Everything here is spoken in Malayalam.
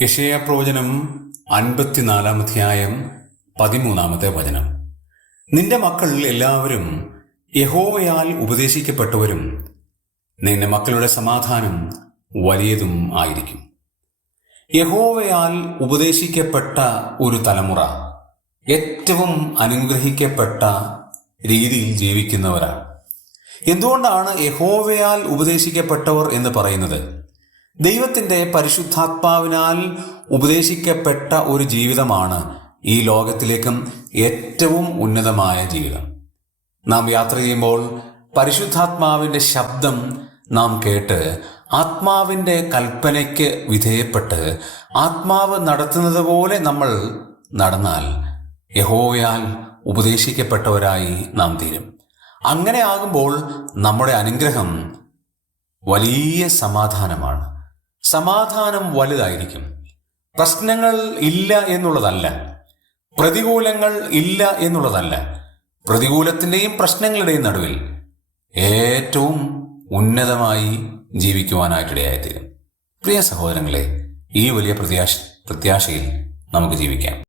യഷയ പ്രവചനം അൻപത്തിനാലാം അധ്യായം പതിമൂന്നാമത്തെ വചനം. നിന്റെ മക്കൾ എല്ലാവരും യഹോവയാൽ ഉപദേശിക്കപ്പെട്ടവരും നിന്റെ മക്കളുടെ സമാധാനം വലിയതും ആയിരിക്കും. യഹോവയാൽ ഉപദേശിക്കപ്പെട്ട ഒരു തലമുറ ഏറ്റവും അനുഗ്രഹിക്കപ്പെട്ട രീതിയിൽ ജീവിക്കുന്നവരാണ്. എന്തുകൊണ്ടാണ് യഹോവയാൽ ഉപദേശിക്കപ്പെട്ടവർ എന്ന് പറയുന്നത്? ദൈവത്തിന്റെ പരിശുദ്ധാത്മാവിനാൽ ഉപദേശിക്കപ്പെട്ട ഒരു ജീവിതമാണ് ഈ ലോകത്തിലേക്കും ഏറ്റവും ഉന്നതമായ ജീവിതം. നാം യാത്ര ചെയ്യുമ്പോൾ പരിശുദ്ധാത്മാവിന്റെ ശബ്ദം നാം കേട്ട് ആത്മാവിന്റെ കൽപ്പനയ്ക്ക് വിധേയപ്പെട്ട് ആത്മാവ് നടത്തുന്നത് പോലെ നമ്മൾ നടന്നാൽ യഹോയാൽ ഉപദേശിക്കപ്പെട്ടവരായി നാം തീരും. അങ്ങനെ ആകുമ്പോൾ നമ്മുടെ അനുഗ്രഹം വലിയ സമാധാനമാണ്. സമാധാനം വലുതായിരിക്കും. പ്രശ്നങ്ങൾ ഇല്ല എന്നുള്ളതല്ല. പ്രതികൂലങ്ങൾ ഇല്ല എന്നുള്ളതല്ല. പ്രതികൂലത്തിന്റെയും പ്രശ്നങ്ങളുടെയും നടുവിൽ ഏറ്റവും ഉന്നതമായി ജീവിക്കുവാനായിട്ടിടയായിത്തീരും. പ്രിയ സഹോദരങ്ങളെ ഈ വലിയ പ്രത്യാശ പ്രത്യാശയിൽ നമുക്ക് ജീവിക്കാം.